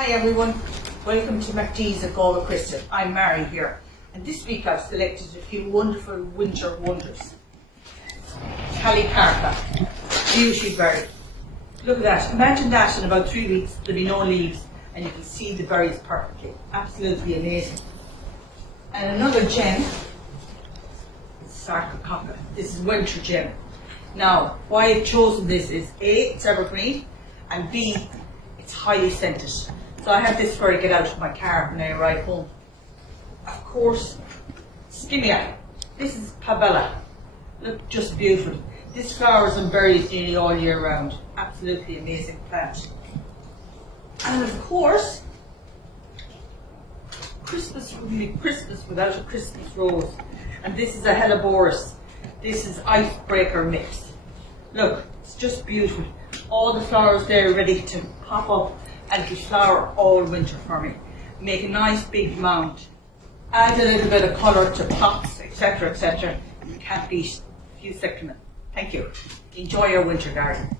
Hi everyone, welcome to McD's at Galway Christian. I'm Mary here, and this week I've selected a few wonderful winter wonders. Calicarpa, beauty berry. Look at that, imagine that in about 3 weeks there'll be no leaves and you can see the berries perfectly. Absolutely amazing. And another gem, Sarcophaga. This is winter gem. Now, why I've chosen this is A, it's evergreen, and B, it's highly scented. So I have this before I get out of my car when I arrive home. Of course, Skimmia. This is Pabella. Look, just beautiful. This flowers and berries nearly all year round. Absolutely amazing plant. And of course, Christmas wouldn't be Christmas without a Christmas rose. And this is a Helleborus. This is icebreaker mix. Look, it's just beautiful. All the flowers there ready to pop up and to flower all winter for me. Make a nice big mound. Add a little bit of colour to pots, etc., etc. You can't beat a few cyclamen. Thank you. Enjoy your winter garden.